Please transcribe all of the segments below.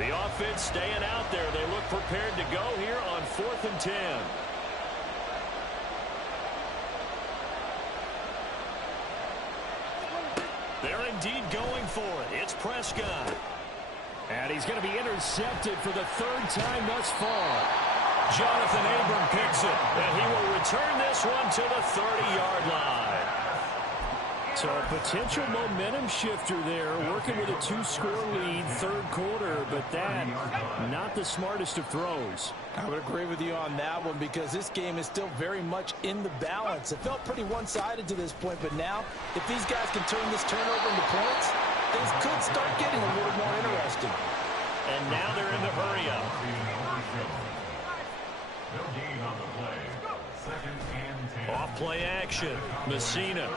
The offense staying out there. They look prepared to go here on 4th and 10. They're indeed going for it. It's Prescott. And he's going to be intercepted for the 3rd time thus far. Jonathan Abram picks it, and he will return this one to the 30-yard line. So a potential momentum shifter there, working with a 2-score lead, 3rd quarter, but that, not the smartest of throws. I would agree with you on that one because this game is still very much in the balance. It felt pretty one-sided to this point, but now, if these guys can turn this turnover into points, things could start getting a little more interesting. And now they're in the hurry-up. Off play action. Messina.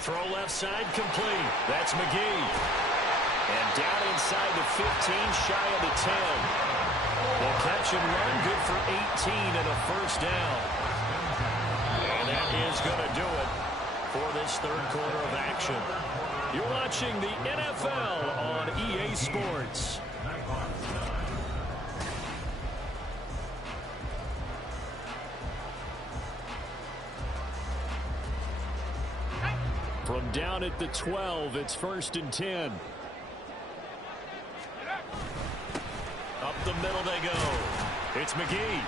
Throw left side complete. That's McGee. And down inside the 15, shy of the 10. The catch and run, good for 18 and a 1st down. And that is going to do it for this 3rd quarter of action. You're watching the NFL on EA Sports. From down at the 12, it's 1st and 10. Up the middle they go. It's McGee.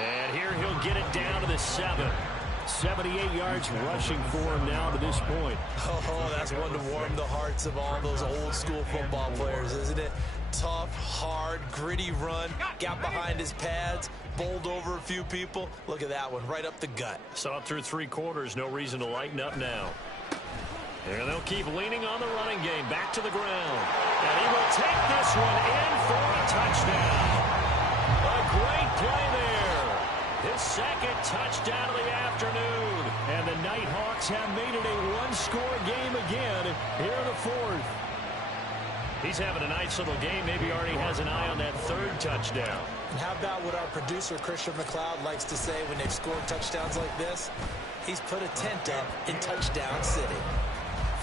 And here he'll get it down to the 7. 78 yards rushing for him now to this point. Oh, that's one to warm the hearts of all those old-school football players, isn't it? Tough, hard, gritty run. Got behind his pads, bowled over a few people. Look at that one, right up the gut. Saw it through 3 quarters. No reason to lighten up now. And they'll keep leaning on the running game. Back to the ground. And he will take this one in for a touchdown. A great play there. His 2nd touchdown of the afternoon. And the Nighthawks have made it a 1-score game again here in the 4th. He's having a nice little game. Maybe already has an eye on that 3rd touchdown. And how about what our producer, Christian McLeod, likes to say when they've scored touchdowns like this? He's put a tent up in Touchdown City.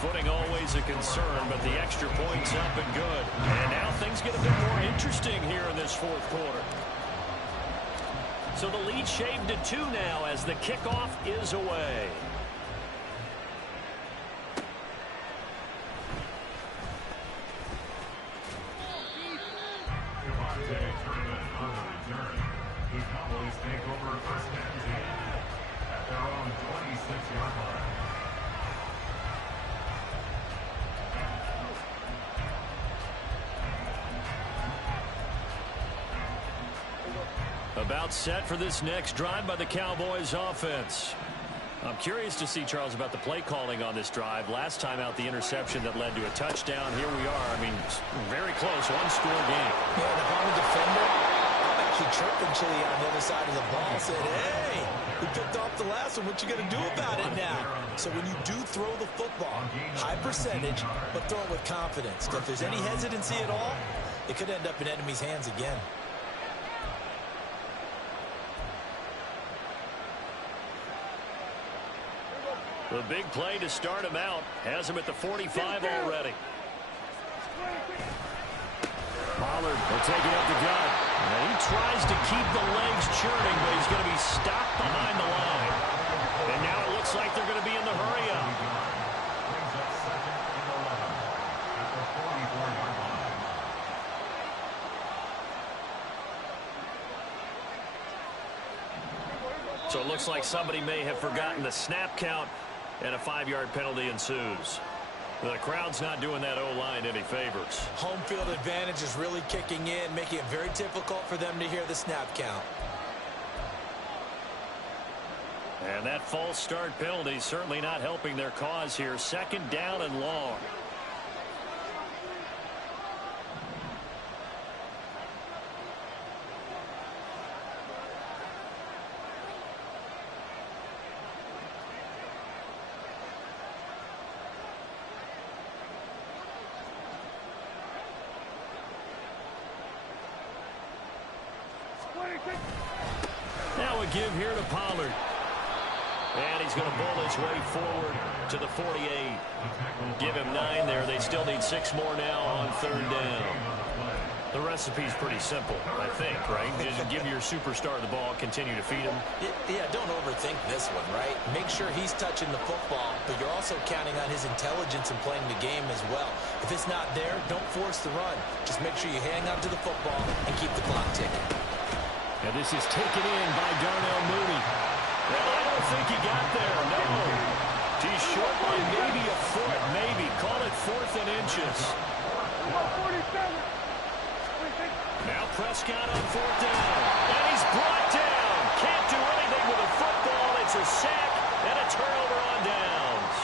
Footing always a concern, but the extra point's up and good. And now things get a bit more interesting here in this 4th quarter. So the lead shaved to 2 now as the kickoff is away. The Cowboys take over 1st and 10 at their own 26-yard line. About set for this next drive by the Cowboys offense. I'm curious to see, Charles, about the play calling on this drive. Last time out, the interception that led to a touchdown. Here we are. I mean, very close, 1-score game. Yeah, and if I'm a defender, I'm actually chirping Chili on the other side of the ball. Said, hey, we picked off the last one. What you going to do about it now? So when you do throw the football, high percentage, but throw it with confidence. Because if there's any hesitancy at all, it could end up in enemy's hands again. The big play to start him out. Has him at the 45 already. Pollard will take it up the gut. And he tries to keep the legs churning, but he's going to be stopped behind the line. And now it looks like they're going to be in the hurry-up. So it looks like somebody may have forgotten the snap count, and a 5-yard penalty ensues. The crowd's not doing that O-line any favors. Home field advantage is really kicking in, making it very difficult for them to hear the snap count. And that false start penalty certainly not helping their cause here. 2nd down and long. Now a give here to Pollard. And he's going to bull his way forward to the 48. Give him 9 there. They still need 6 more now on 3rd down. The recipe's pretty simple, I think, right? Just give your superstar the ball, continue to feed him. Yeah, don't overthink this one, right? Make sure he's touching the football, but you're also counting on his intelligence in playing the game as well. If it's not there, don't force the run. Just make sure you hang on to the football and keep the clock ticking. And this is taken in by Darnell Mooney. Well, I don't think he got there, no. He's short by maybe a foot, maybe. Call it 4th and inches. Now Prescott on 4th down. And he's brought down. Can't do anything with a football. It's a sack and a turnover on downs.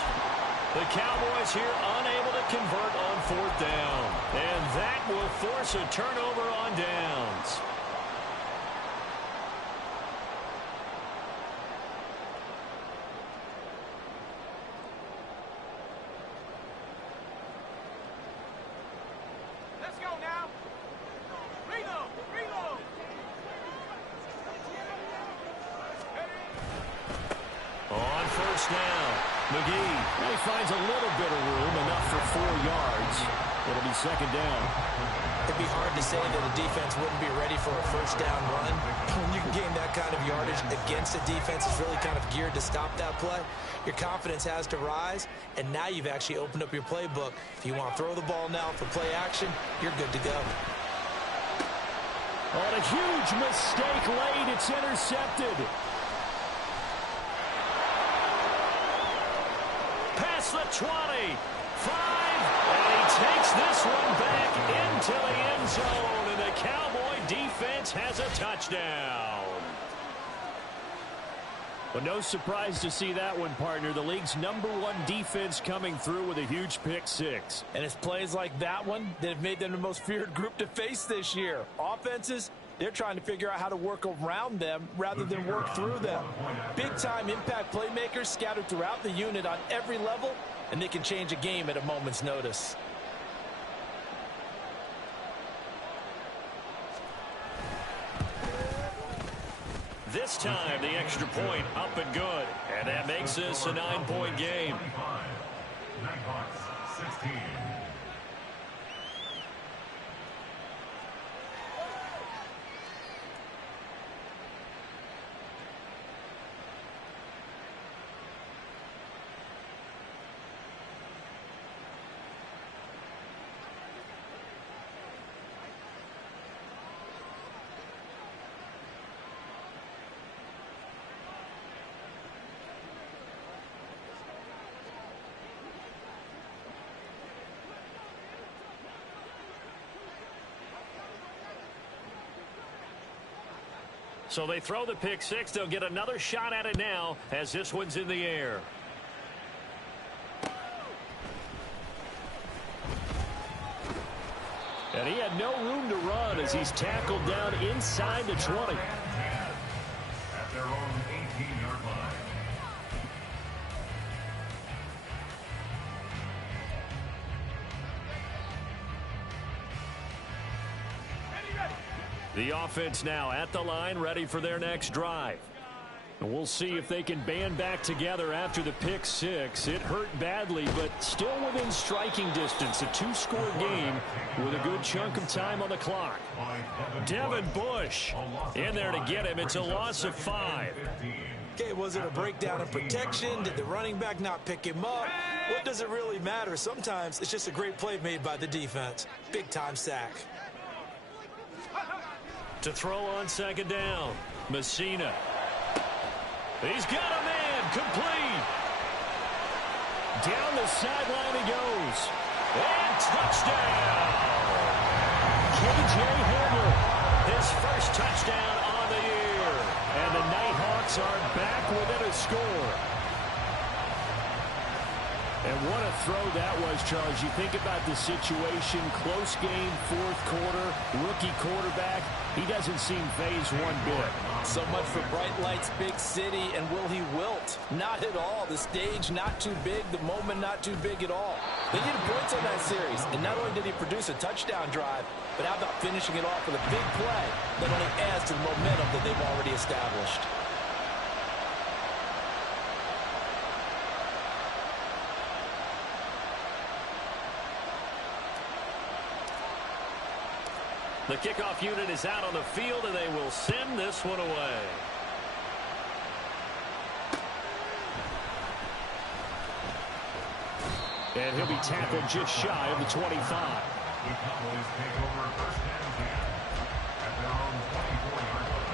The Cowboys here unable to convert on 4th down. And that will force a turnover on downs. On 1st down, McGee. He finds a little bit of room, enough for 4 yards. It'll be 2nd down. It'd be hard to say that a defense wouldn't be ready for a 1st down run. When you can gain that kind of yardage against a defense that's really kind of geared to stop that play, your confidence has to rise, and now you've actually opened up your playbook. If you want to throw the ball now for play action, you're good to go. On a huge mistake late, it's intercepted. Past the 20, 5, and he takes this one back into the end zone, and the Cowboy defense has a touchdown. But no surprise to see that one, partner. The league's #1 defense coming through with a huge pick 6. And it's plays like that one that have made them the most feared group to face this year. Offenses, they're trying to figure out how to work around them rather than work through them. Big-time impact playmakers scattered throughout the unit on every level, and they can change a game at a moment's notice. This time, the extra point up and good. And that makes this a 9-point game. Nighthawks 16. So they throw the pick 6. They'll get another shot at it now as this one's in the air. And he had no room to run as he's tackled down inside the 20. At their own 18-yard line. The offense now at the line, ready for their next drive. And we'll see if they can band back together after the pick 6. It hurt badly, but still within striking distance. A 2-score game with a good chunk of time on the clock. Devin Bush in there to get him. It's a loss of 5. Okay, was it a breakdown in protection? Did the running back not pick him up? What does it really matter? Sometimes it's just a great play made by the defense. Big-time sack. To throw on 2nd down, Messina. He's got a man, complete. Down the sideline he goes. And touchdown. K.J. Hamler, his first touchdown on the year. And the Nighthawks are back within a score. And what a throw that was, Charles. You think about the situation, close game, 4th quarter, rookie quarterback. He doesn't seem phased one bit. So much for bright lights, big city, and will he wilt? Not at all. The stage not too big, the moment not too big at all. They needed points on that series, and not only did he produce a touchdown drive, but how about finishing it off with a big play that only adds to the momentum that they've already established. The kickoff unit is out on the field, and they will send this one away. And he'll be tackled just shy of the 25. The Cowboys take over first and 10 at their own 24-yard line.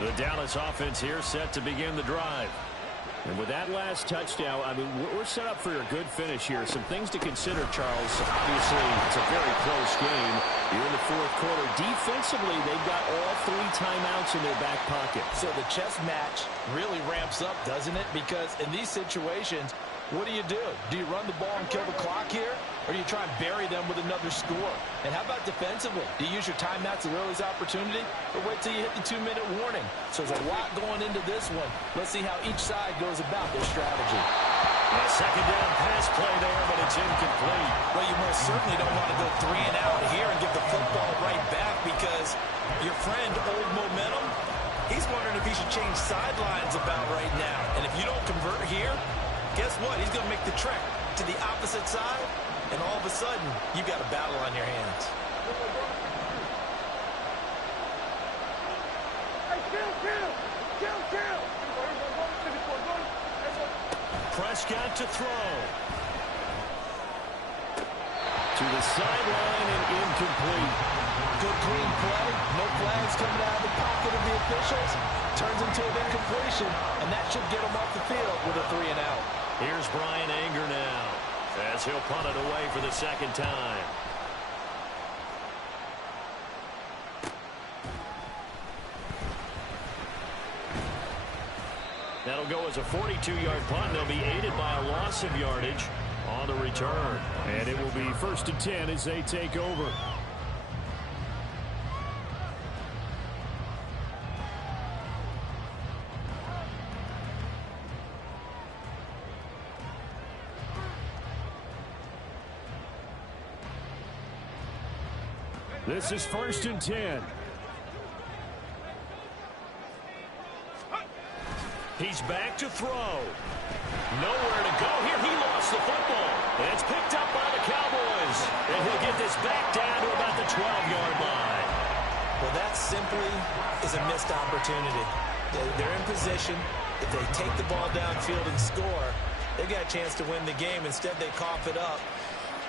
The Dallas offense here set to begin the drive. And with that last touchdown, I mean, we're set up for a good finish here. Some things to consider, Charles. Obviously, it's a very close game. You're in the fourth quarter. Defensively, they've got all 3 timeouts in their back pocket. So the chess match really ramps up, doesn't it? Because in these situations, what do? Do you run the ball and kill the clock here? Or do you try and bury them with another score? And how about defensively? Do you use your timeouts at early's opportunity? Or wait till you hit the 2-minute warning? So there's a lot going into this one. Let's see how each side goes about their strategy. A second down pass play there, but it's incomplete. Well, you most certainly don't want to go 3 and out here and give the football right back, because your friend, Old Momentum, he's wondering if he should change sidelines about right now. And if you don't convert here, guess what? He's going to make the trek to the opposite side, and all of a sudden, you've got a battle on your hands. Prescott to throw. To the sideline and incomplete. Good clean play. No flags coming out of the pocket of the officials. Turns into an incompletion, and that should get him off the field with a 3 and out. Here's Brian Anger now, as he'll punt it away for the second time. That'll go as a 42-yard punt, and they'll be aided by a loss of yardage on the return. And it will be 1st and 10 as they take over. This is 1st and 10. He's back to throw. Nowhere to go here. He lost the football. And it's picked up by the Cowboys. And he'll get this back down to about the 12-yard line. Well, that simply is a missed opportunity. They're in position. If they take the ball downfield and score, they've got a chance to win the game. Instead, they cough it up.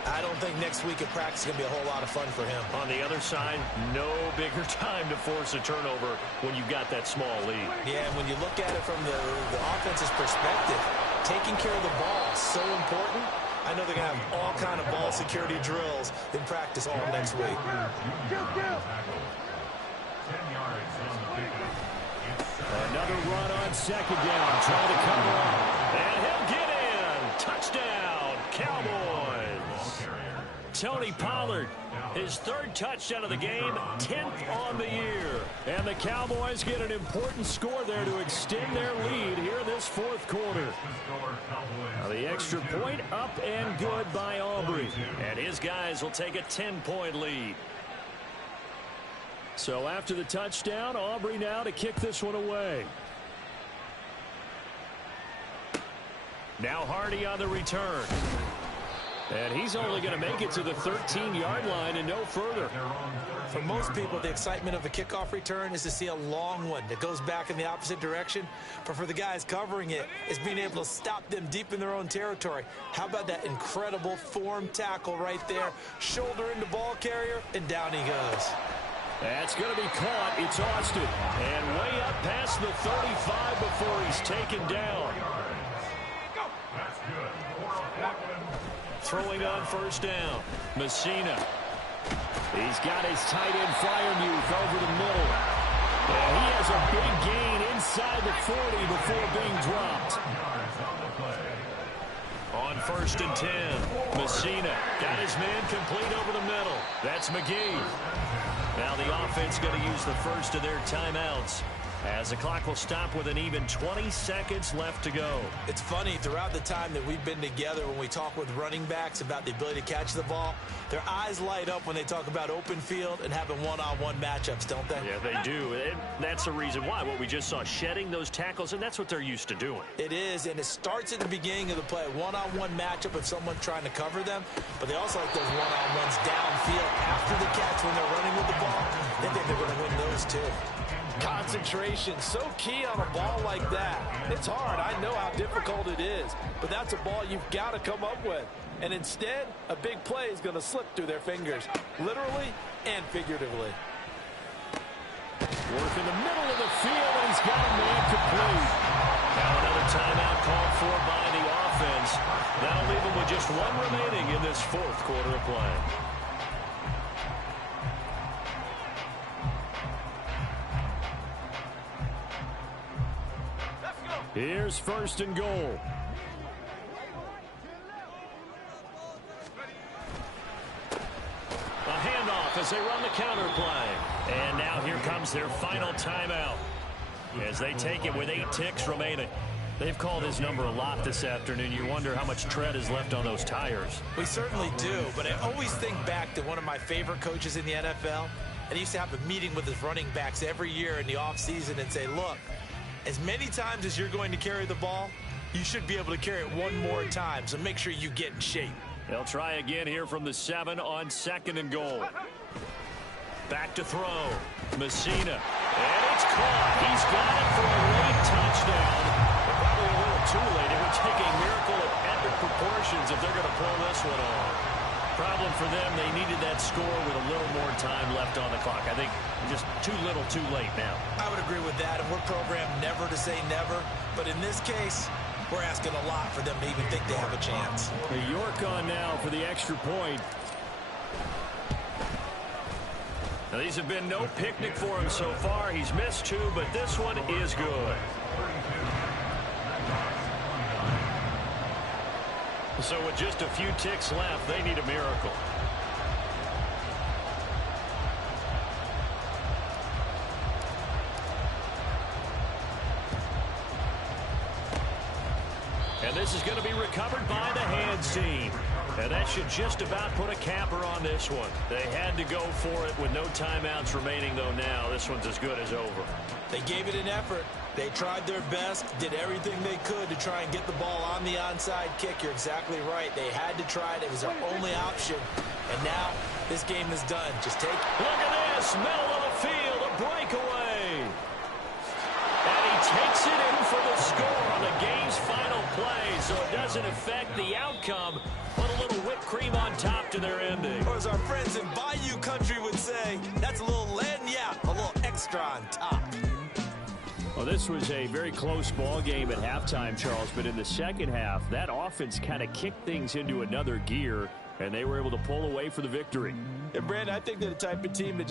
I don't think next week at practice is going to be a whole lot of fun for him. On the other side, no bigger time to force a turnover when you've got that small lead. Yeah, and when you look at it from the offense's perspective, taking care of the ball is so important. I know they're going to have all kind of ball security drills in practice all next week. 10 yards on the pickup. Another run on second down. Trying to cover up. And he'll get in. Touchdown, Cowboys. Tony Pollard, his 3rd touchdown of the game, 10th on the year. And the Cowboys get an important score there to extend their lead here in this 4th quarter. Now the extra point up and good by Aubrey. And his guys will take a 10-point lead. So after the touchdown, Aubrey now to kick this one away. Now Hardy on the return. And he's only going to make it to the 13-yard line and no further. For most people, the excitement of a kickoff return is to see a long one that goes back in the opposite direction. But for the guys covering it, it's being able to stop them deep in their own territory. How about that incredible form tackle right there? Shoulder into ball carrier, and down he goes. That's going to be caught. It's Austin. And way up past the 35 before he's taken down. That's good. Throwing on 1st down. Messina. He's got his tight end Fryermuth over the middle. And he has a big gain inside the 40 before being dropped. On 1st and 10, Messina got his man complete over the middle. That's McGee. Now the offense going to use the first of their timeouts. As the clock will stop with an even 20 seconds left to go. It's funny, throughout the time that we've been together, when we talk with running backs about the ability to catch the ball, their eyes light up when they talk about open field and having one-on-one matchups, don't they? Yeah, they do. And that's the reason why. What we just saw, shedding those tackles, and that's what they're used to doing. It is, and it starts at the beginning of the play. One-on-one matchup of someone trying to cover them, but they also like those one-on-ones downfield after the catch when they're running with the ball. They think they're going to win those too. Concentration, so key on a ball like that. It's hard. I know how difficult it is, but that's a ball you've got to come up with. And instead, a big play is going to slip through their fingers, literally and figuratively. Work in the middle of the field, and he's got a man complete. Now another timeout called for by the offense. That'll leave him with just one remaining in this fourth quarter of play. Here's first and goal. A handoff as they run the counter play. And now here comes their final timeout as they take it with 8 ticks remaining. They've called his number a lot this afternoon. You wonder how much tread is left on those tires. We certainly do, but I always think back to one of my favorite coaches in the NFL. And he used to have a meeting with his running backs every year in the offseason and say, look, as many times as you're going to carry the ball, you should be able to carry it one more time, so make sure you get in shape. They'll try again here from the 7 on second and goal. Back to throw. Messina. And it's caught. He's got it for a late touchdown. But probably a little too late. It would take a miracle of epic proportions if they're going to pull this one off. Problem for them, they needed that score with a little more time left on the clock. I think just too little too late now. I would agree with that, and we're programmed never to say never. But in this case, we're asking a lot for them to even think they have a chance. York on now for the extra point. Now, these have been no picnic for him so far. He's missed 2, but this one is good. So with just a few ticks left, they need a miracle. And this is going to be recovered by the hands team. And that should just about put a capper on this one. They had to go for it with no timeouts remaining, though now this one's as good as over. They gave it an effort. They tried their best, did everything they could to try and get the ball on the onside kick. You're exactly right. They had to try it. It was their only option. And now this game is done. Just take it. Look at this. Middle of the field. A breakaway. And he takes it in for the score on the game's final play. So it doesn't affect the outcome. Put a little whipped cream on top to their ending. Or as our friends in Bayou Country would say, that's a little lagniappe, a little extra on top. Well, this was a very close ball game at halftime, Charles, but in the second half, that offense kind of kicked things into another gear, and they were able to pull away for the victory. And, Brandon, I think they're the type of team that